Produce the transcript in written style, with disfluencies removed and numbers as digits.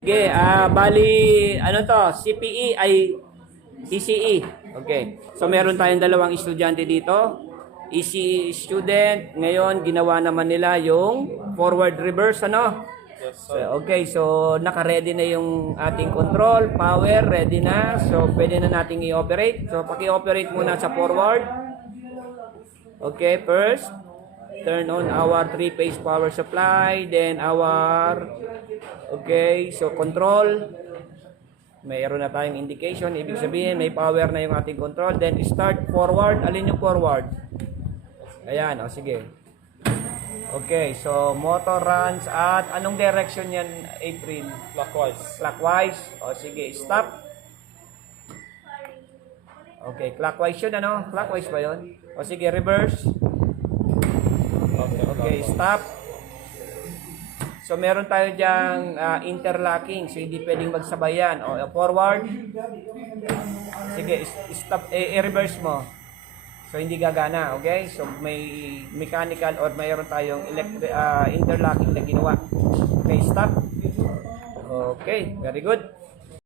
Sige, bali, ano to, CPE ay ECE. Okay. So, meron tayong dalawang estudyante dito. ECE student. Ngayon, ginawa naman nila yung forward reverse, ano? Yes, So, sir. okay, so naka-ready na yung ating control, power, ready na. So, pwede na nating i-operate. So, paki-operate muna sa forward. Okay, first, turn on our 3-phase power supply, then our, okay, so control, mayroon na tayong indication, ibig sabihin may power na yung ating control, then start forward, alin yung forward? Ayan, o sige. Okay, so motor runs at anong direction yan, April? Clockwise. Clockwise, o sige, stop. Okay, clockwise yun, ano? Clockwise ba yun? O sige, reverse. Okay, stop. So, meron tayo dyang interlocking. So, hindi pwedeng magsabayan. O, forward. Sige, stop. I-reverse mo. So, hindi gagana. Okay? So, may mechanical or mayroon tayong interlocking na ginawa. Okay, stop. Okay, very good.